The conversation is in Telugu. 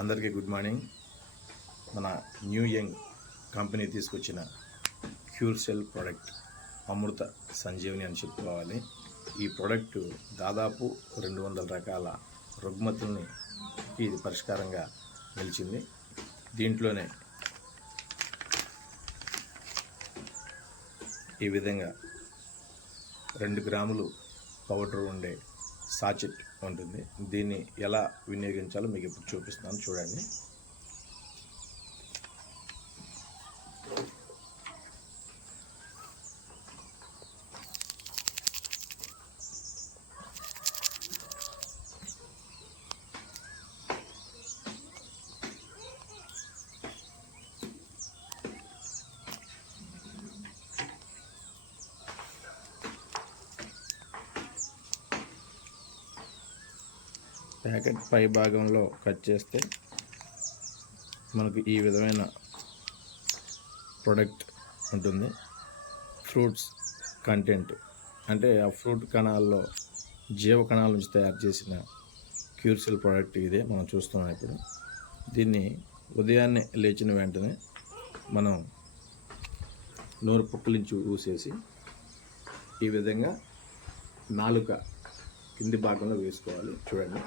అందరికీ గుడ్ మార్నింగ్. మన న్యూ యంగ్ కంపెనీ తీసుకొచ్చిన క్యూర్ సెల్ ప్రోడక్ట్ అమృత సంజీవని అని చెప్పుకోవాలి. ఈ ప్రోడక్ట్ దాదాపు 200 రకాల రుగ్మతుల్ని ఇది పరిష్కారంగా నిలిచింది. దీంట్లోనే ఈ విధంగా 2 గ్రాములు పౌడర్ ఉండే సాచెట్ ఉంటుంది. దీన్ని ఎలా వినియోగించాలో మీకు ఇప్పుడు చూపిస్తాను, చూడండి. ప్యాకెట్ పై భాగంలో కట్ చేస్తే మనకు ఈ విధమైన ప్రోడక్ట్ ఉంటుంది. ఫ్రూట్స్ కంటెంట్ అంటే ఆ ఫ్రూట్ కణాల్లో జీవ కణాల నుంచి తయారు చేసిన క్యూర్ సెల్ ప్రోడక్ట్ ఇదే మనం చూస్తున్నాం ఇప్పుడు. దీన్ని ఉదయాన్నే లేచిన వెంటనే మనం నోరు పుక్కలించి ఊసేసి ఈ విధంగా నాలుక కింది భాగంలో వేసుకోవాలి. చూడండి,